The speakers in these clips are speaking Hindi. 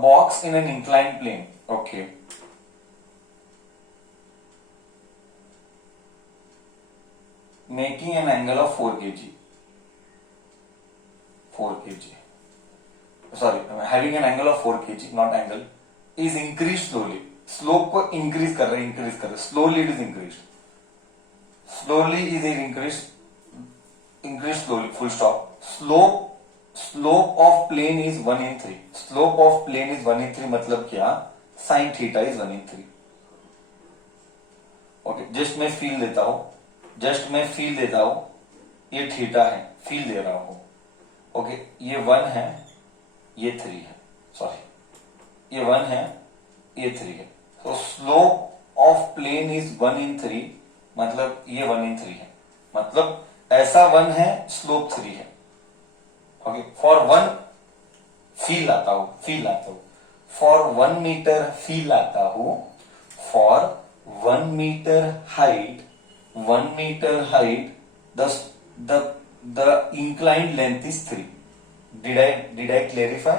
box in an inclined plane. Okay. Making an angle of 4 kg. 4 kg. Sorry, having an angle of 4 kg, not angle, is increased slowly. Slope को increase कर रहे, slowly it is increased. Slowly is increased slowly, full stop. Slope of plane is 1/3. Slope of plane is 1/3 मतलब क्या? Sin theta is 1/3. Okay, just मैं फील देता हूं, ये थीटा है, फील दे रहा हूं. ओके, ये 1 है, ये 3 है, सॉरी, ये 1 है, ये 3 है. तो स्लोप ऑफ प्लेन इज 1/3 मतलब ये 1/3 है, मतलब ऐसा 1 है, स्लोप 3 है. ओके, फॉर 1 फील आता हूं, फॉर 1 मीटर फील आता हूं, for 1 metre height, the inclined length is 3. Did I clarify?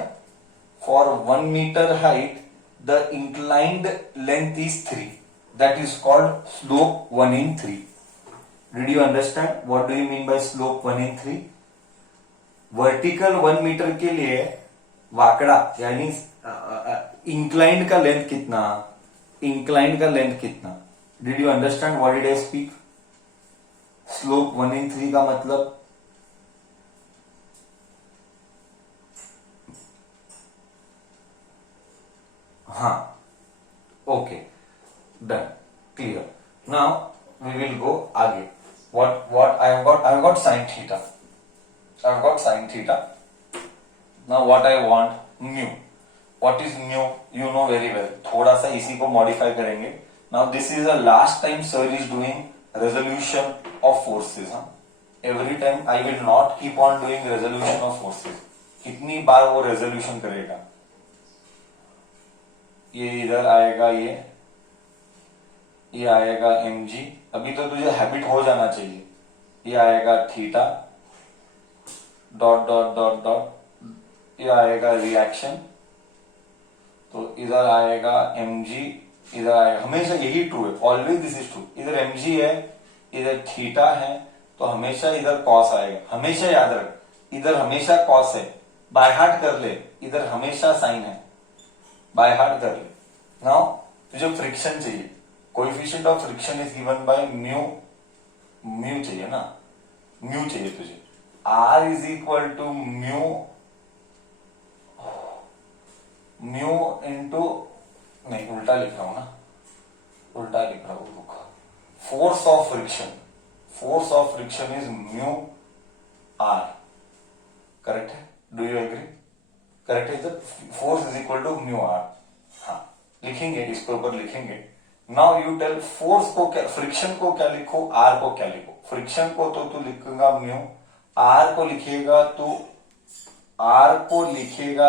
For 1 meter height, the inclined length is 3. That is called slope 1/3. Did you understand? What do you mean by slope 1/3? Vertical 1 metre के लिए वाकड़ा यानी इंक्लाइंड का लेंथ कितना? Did you understand what did I speak? Slope 1/3 का मतलब हाँ, okay, done, clear. Now we will go आगे. what I have got sin theta. Now what I want, mu. What is mu? You know very well. थोड़ा सा इसी को मॉडिफाई करेंगे. Now this is the last time sir is doing resolution of forces. Every time I will not keep on doing resolution of forces. कितनी बार वो resolution करेगा? ये इधर आएगा, ये आएगा mg. अभी तो तुझे हैबिट हो जाना चाहिए. ये आएगा theta dot dot dot dot, ये आएगा रिएक्शन, तो इधर आएगा mg, इधर आएगा, हमेशा यही ट्रू है, ऑलवेज दिस इज ट्रू. इधर mg है, इधर थीटा है, तो हमेशा इधर कॉस आएगा. हमेशा याद रख, इधर हमेशा कॉस है, बाय हार्ट कर ले. इधर हमेशा साइन है, बाय हार्ट कर ले. नाउ तुझे फ्रिक्शन चाहिए, coefficient of friction is given by mu चाहिए ना, म्यू चाहिए तुझे. R is equal to mu into, नहीं उल्टा लिख रहा हूं ना, उल्टा लिख रहा हूं. Force of friction is mu R. Correct है? Do you agree? करेक्ट है. Force is equal to mu R. हाँ, लिखेंगे, इसके ऊपर लिखेंगे. नाउ यू टेल फोर्स को क्या, फ्रिक्शन को क्या लिखो, R को क्या लिखो. फ्रिक्शन को तो तू लिखेगा म्यू, R को लिखेगा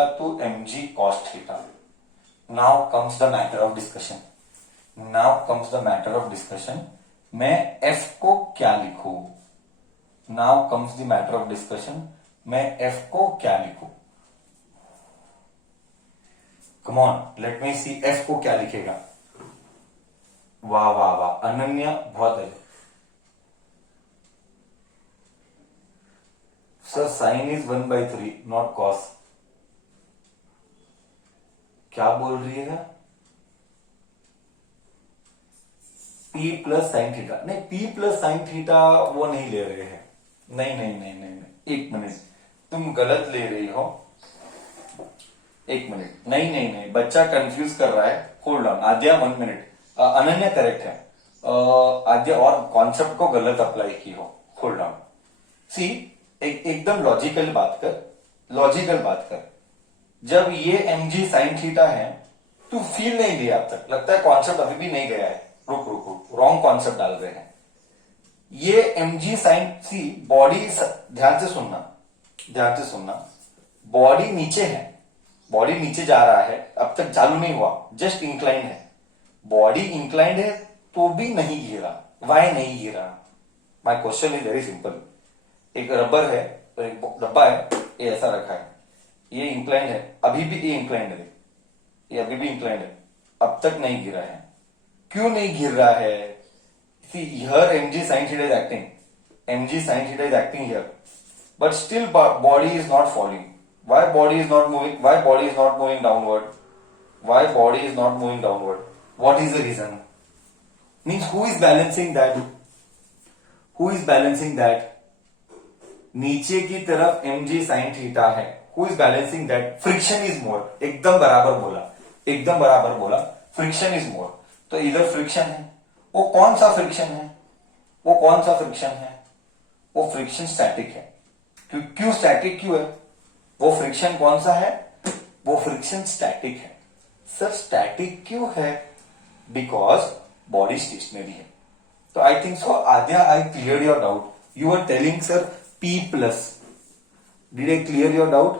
तू mg cos theta. Now comes the matter of discussion. मैं f को क्या लिखूं? Now comes the matter of discussion. मैं f को क्या लिखूं? Come on, let me see. f को क्या लिखेगा? वाह वाह वाह, अनन्या बहुत है. Sir sine is 1/3 not cos. क्या बोल रही है? P plus sine theta. नहीं, P प्लस साइन थीटा वो नहीं ले रहे हैं. नहीं, एक मिनट, तुम गलत ले रही हो. एक मिनट, नहीं, बच्चा कंफ्यूज कर रहा है. Hold on Aadya, 1 minute. Ananya correct है. आद्या और कॉन्सेप्ट को गलत अप्लाई की हो. Hold on. सी, एकदम लॉजिकल बात कर. जब ये mg sin थीटा है, तू फील नहीं दिया अब तक, लगता है कॉन्सेप्ट अभी भी नहीं गया है. रुक, रॉन्ग कॉन्सेप्ट डाल रहे हैं. ये mg sin, सी बॉडी, ध्यान से सुनना, बॉडी नीचे है, बॉडी नीचे जा रहा है, अब तक चालू नहीं हुआ, जस्ट इंक्लाइंड है. बॉडी इंक्लाइंड है तो भी नहीं गिरा. वाई नहीं गिरा? My question is very simple. एक रबर है, एक डब्बा है, ये ऐसा रखा है, ये इंक्लाइंड है, अभी भी ये इंक्लाइंड है. ये अभी भी इंक्लाइंड है, अब तक नहीं गिरा है। क्यों नहीं गिर रहा है? See, here mg sin theta is acting. mg sin theta is acting here, but still body is not falling. Why body is not moving? Why body is not moving downward? Why body is not moving downward? What is the reason? Means who is balancing that? Who is balancing that? नीचे की तरफ mg sin theta है. Who is balancing that? Friction is more. एकदम बराबर बोला, एकदम बराबर बोला. Friction is more. तो इधर फ्रिक्शन है. वो कौन सा फ्रिक्शन है? वो कौन सा फ्रिक्शन है? वो फ्रिक्शन स्टैटिक है. क्यों स्टैटिक क्यों है? वो फ्रिक्शन कौन सा है? वो फ्रिक्शन स्टैटिक है. सर स्टैटिक क्यों है? बिकॉज बॉडी स्टेशनरी है. तो I think so Aadya, I clear your doubt. You are telling sir P plus. Did I clear your doubt?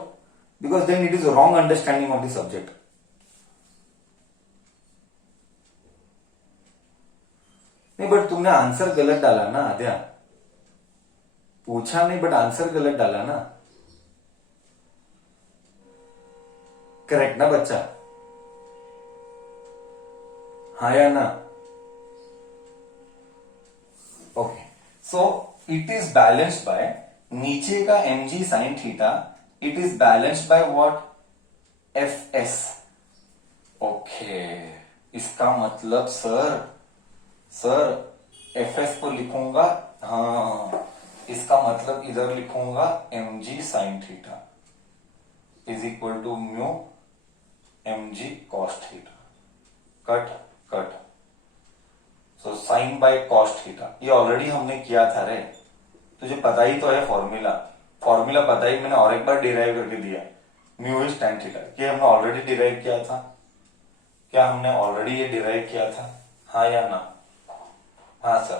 Because then it is a wrong understanding of the subject. नहीं, बट तुमने आंसर गलत डाला ना आद्या. पूछा नहीं बट आंसर गलत डाला ना. करेक्ट ना बच्चा? हाँ या ना? Okay, so it is balanced bye, नीचे का mg sin theta it is balanced by what? fs. Okay, इसका मतलब सर fs को लिखूंगा, हाँ इसका मतलब इधर लिखूंगा mg sin theta is equal to mu mg cos theta. Cut. So sine by cos theta, ये ऑलरेडी हमने किया था रे. तुझे पता ही तो है फॉर्मूला पता ही, मैंने और एक बार डिराइव करके दिया. म्यू इज tan थीटा, ये हमने ऑलरेडी डिराइव किया था. क्या हमने ऑलरेडी ये डिराइव किया था? हाँ या ना? हाँ सर.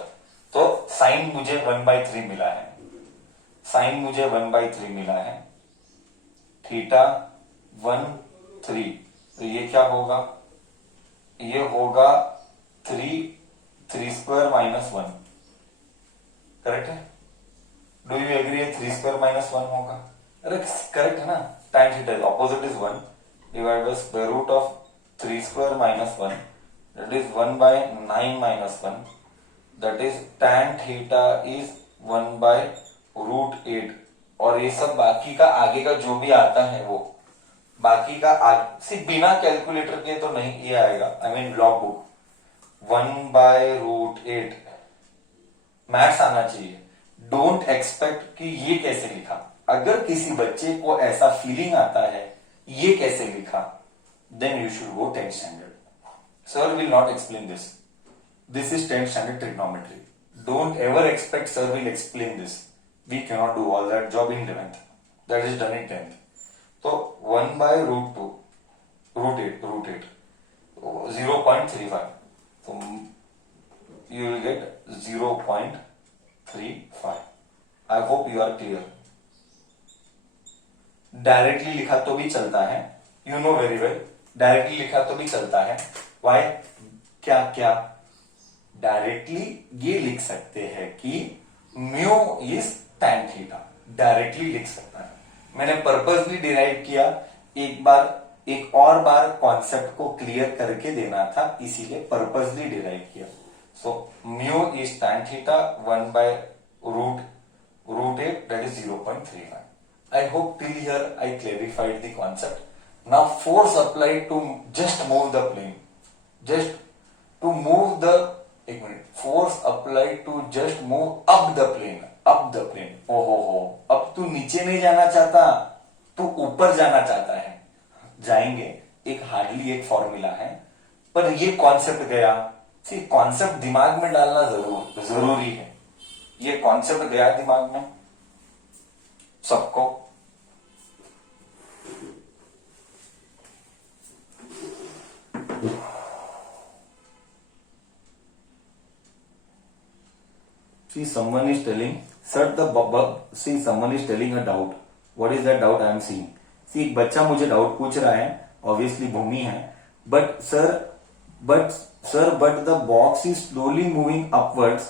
तो साइन मुझे 1/3 मिला है. साइन मुझे 1/3 मिला है. थीटा 1/3, तो ये क्या होगा? ये होगा 3 स्क्वायर माइनस 1. करेक्ट है? Do you agree? 3 square minus 1 होगा. अरे करेक्ट है ना? tan theta is opposite is 1 divide by square root of 3 square minus 1, that is 1/9 minus 1, that is tan theta is 1/√8. और ये सब बाकी का आगे का जो भी आता है वो बाकी का सिर्फ बिना कैलकुलेटर के तो नहीं ये आएगा. I mean log book 1/√8 maths आना चाहिए. डोंट एक्सपेक्ट कि ये कैसे लिखा. अगर किसी बच्चे को ऐसा फीलिंग आता है ये कैसे लिखा, then you should go 10th standard. Sir will not explain this. This is 10th standard trigonometry. Don't ever expect sir will explain this. We cannot do all that job in 11th. That is done in 10th. तो 1/√2 √8 0.35. So you will get 0.35. I hope you are clear. Directly लिखा तो भी चलता है, you know very well. Directly लिखा तो भी चलता है. वाई? क्या डायरेक्टली ये लिख सकते हैं कि mu is tan theta. Directly लिख सकता है. मैंने पर्पसली डिराइव किया. एक और बार कॉन्सेप्ट को क्लियर करके देना था, इसीलिए पर्पसली डिराइव किया. So mu is tan theta 1/√8, that is 0.35. I hope till here I clarified the concept. Now force applied to just move the plane. Just to move the, एक minute, force applied to just move up the plane. ओहो, अब तू नीचे नहीं जाना चाहता, तू ऊपर जाना चाहता है. जाएंगे. एक हार्डली एक फॉर्मूला है, पर ये कॉन्सेप्ट गया. सी कॉन्सेप्ट दिमाग में डालना जरूरी है. ये कॉन्सेप्ट गया दिमाग में सबको. See, someone is telling, sir, someone is telling a doubt. What is that doubt I am seeing? See, एक बच्चा मुझे डाउट पूछ रहा है, ऑब्वियसली भूमि है, but the box is slowly moving upwards.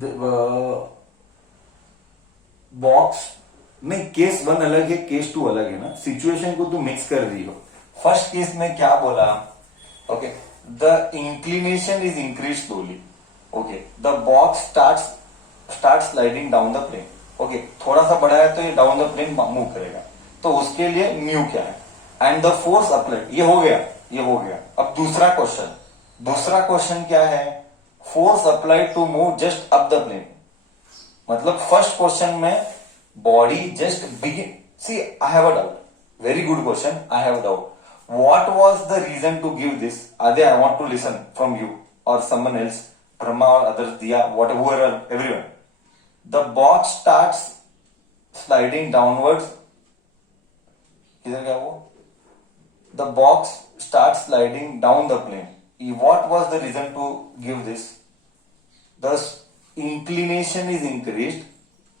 The box नहीं, केस 1 अलग है, केस 2 अलग है ना. सिचुएशन को तू मिक्स कर रही हो. फर्स्ट केस में क्या बोला? Okay, the inclination is increase slowly. Okay, the box start sliding down the plane. Okay, थोड़ा सा बड़ा है तो ये डाउन द प्लेन मूव करेगा, तो उसके लिए म्यू क्या है? And the force applied. ये हो गया, ये हो गया. अब दूसरा क्वेश्चन क्या है? Force applied to move just up the plane. मतलब फर्स्ट क्वेश्चन में body just begin. See, I have a doubt. Very good question. I have doubt. What was the reason to give this? Adya, I want to listen from you or someone else, Brahma or others, Diya, whoever, everyone. The box starts sliding downwards. किधर गया वो? The box starts sliding down the plane. What was the reason to give this? The inclination is increased.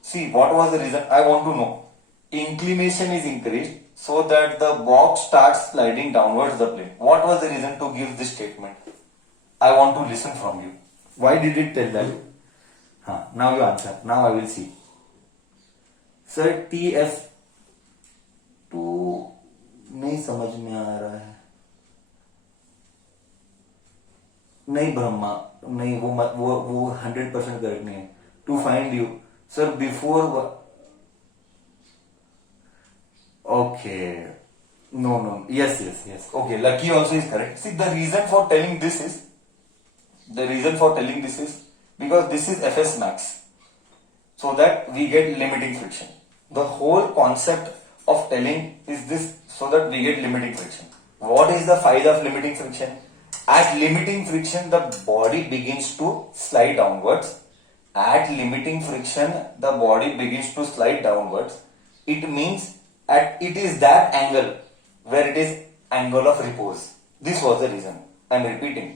See, what was the reason? I want to know. Inclination is increased so that the box starts sliding downwards the plane. What was the reason to give this statement? I want to listen from you. Why did it tell that? Now you answer. Now I will see. Sir, TF2 नहीं समझ में आ रहा है. नहीं ब्रह्मा, नहीं वो 100% करेक्ट नहीं है. To find you sir before. Okay. No. Yes. Okay. Lucky also is correct. See, the reason for telling this is because this is Fs max. So that we get limiting friction. The whole concept of telling is this so that we get limiting friction. What is the phi of limiting friction? At limiting friction, the body begins to slide downwards. At limiting friction, the body begins to slide downwards. It means it is that angle where it is angle of repose. This was the reason. I am repeating.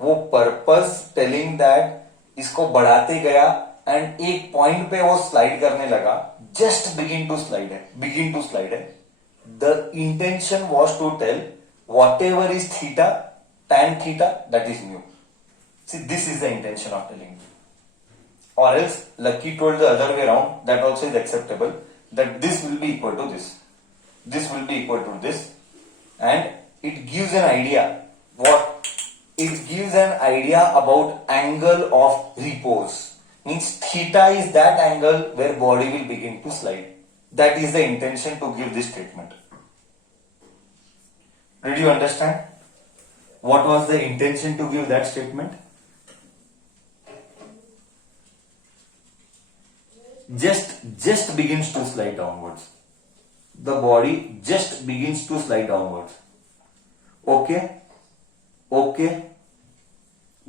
वो पर्पस टेलिंग दैट इसको बढ़ाते गया एंड एक पॉइंट पे वो स्लाइड करने लगा. जस्ट बिगिन टू स्लाइड है. The intention was to tell whatever is theta tan theta, that is mu. See, this is the intention of telling. Or else Lucky told the other way around, that also is acceptable, that this will be equal to this. This will be equal to this. And it gives an idea. What? It gives an idea about angle of repose. Means theta is that angle where body will begin to slide. That is the intention to give this statement. Did you understand? What was the intention to give that statement? Just begins to slide downwards. The body just begins to slide downwards. Okay?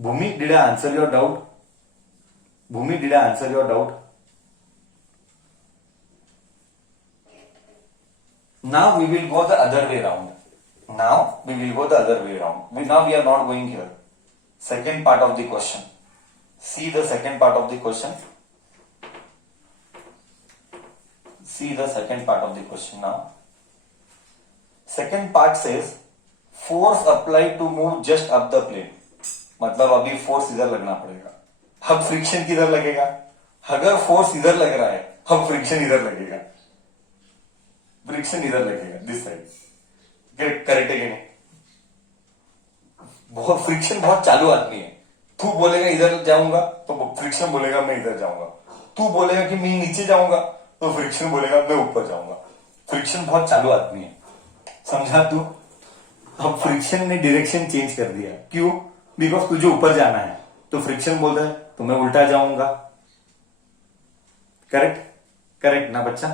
Bhumi, did I answer your doubt? Now we will go the other way around. Now we are not going here. Second part of the question. See the second part of the question. Now. Second part says force applied to move just up the plane. मतलब अभी फोर्स इधर लगना पड़ेगा. अब फ्रिक्शन किधर लगेगा? अगर फोर्स इधर लग रहा है, अब फ्रिक्शन इधर लगेगा. This side. करेक्ट है कि नहीं? बहुत फ्रिक्शन बहुत चालू आदमी है. तू बोलेगा इधर जाऊंगा तो फ्रिक्शन बोलेगा मैं इधर जाऊंगा. तू बोलेगा कि मैं नीचे जाऊंगा तो फ्रिक्शन बोलेगा मैं ऊपर जाऊंगा. फ्रिक्शन बहुत चालू आदमी है. समझा तू? अब फ्रिक्शन ने डायरेक्शन चेंज कर दिया. क्यों? बिकॉज तुझे ऊपर जाना है तो फ्रिक्शन बोल रहा है तो मैं उल्टा जाऊंगा. करेक्ट ना बच्चा?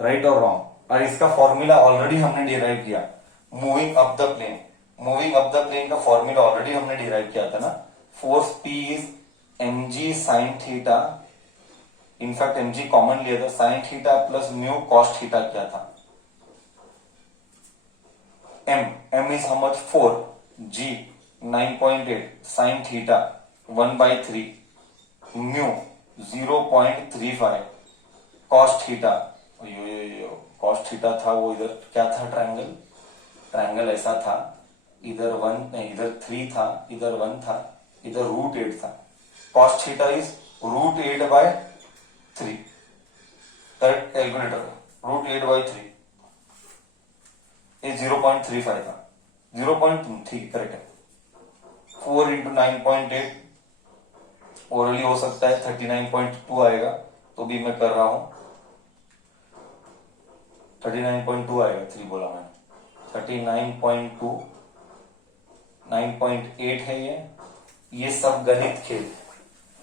राइट और रॉन्ग? और इसका फॉर्मूला ऑलरेडी हमने डिराइव किया. मूविंग अप द प्लेन का फॉर्मूला ऑलरेडी हमने डिराइव किया था ना. Force P is mg sine theta. In fact mg common लिया था. Sine theta plus mu cos theta क्या था? m is how much? 4. g 9.8. Sine theta 1/3. Mu 0.35. Cos theta cos theta था वो इधर क्या था? ट्रायंगल ऐसा था. इधर 1 इधर 3 था, इधर 1 था, इधर √8 था. Cos theta is √8/3. Correct calculator. √8/3. ये 0.35 था, 0. ठीक है, करेक्ट है। 4 इंटू 9.8 ओरली हो सकता है, 39.2 आएगा, तो भी मैं कर रहा हूं, 39.2 आएगा, 3 बोला मैंने, 39.2, 9.8 है ये सब गणित खेल,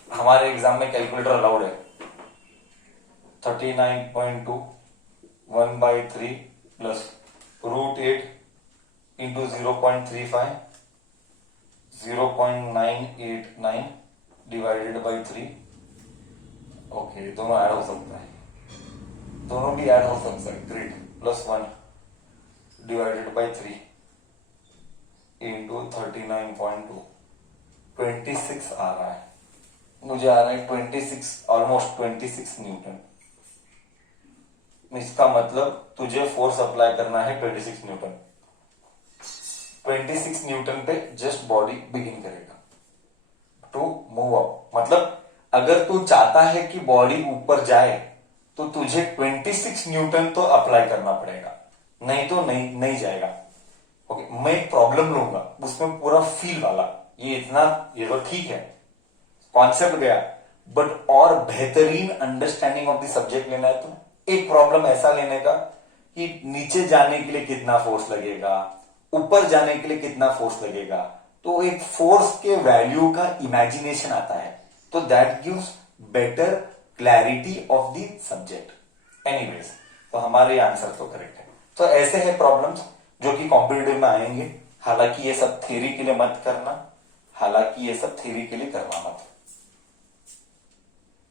हमारे एग्जाम में कैलकुलेटर अलाउड है। 39.2 1/3 plus √8 into 0.35 0.989 divided by 3। Okay, दोनों ऐड हो सकता है, दोनों भी ऐड हो सकता है, ग्रेट, +1 डिवाइडेड बाई 3 इंटू 39.2, 26 आ रहा है, मुझे आ रहा है 26, ऑलमोस्ट 26 न्यूटन। इसका मतलब तुझे फोर्स अप्लाई करना है 26 न्यूटन। 26 न्यूटन पे जस्ट बॉडी बिगिन करेगा टू मूव अप। मतलब अगर तू चाहता है कि बॉडी ऊपर जाए तो तुझे 26 न्यूटन तो अप्लाई करना पड़ेगा, नहीं तो नहीं जाएगा। ओके, मैं एक प्रॉब्लम लूंगा उसमें पूरा फील वाला, ये तो ठीक है, कॉन्सेप्ट गया, बट और बेहतरीन अंडरस्टैंडिंग ऑफ द सब्जेक्ट लेना है तो एक प्रॉब्लम ऐसा लेने का कि नीचे जाने के लिए कितना फोर्स लगेगा, ऊपर जाने के लिए कितना फोर्स लगेगा, तो एक फोर्स के वैल्यू का इमेजिनेशन आता है, तो that gives better clarity of the subject. Anyways, तो हमारे आंसर तो करेक्ट है। तो ऐसे है प्रॉब्लम्स जो कि कॉम्पिटिटिव में आएंगे, हालांकि ये सब थ्योरी के लिए मत करना, हालांकि ये सब थ्योरी के लिए करना मत।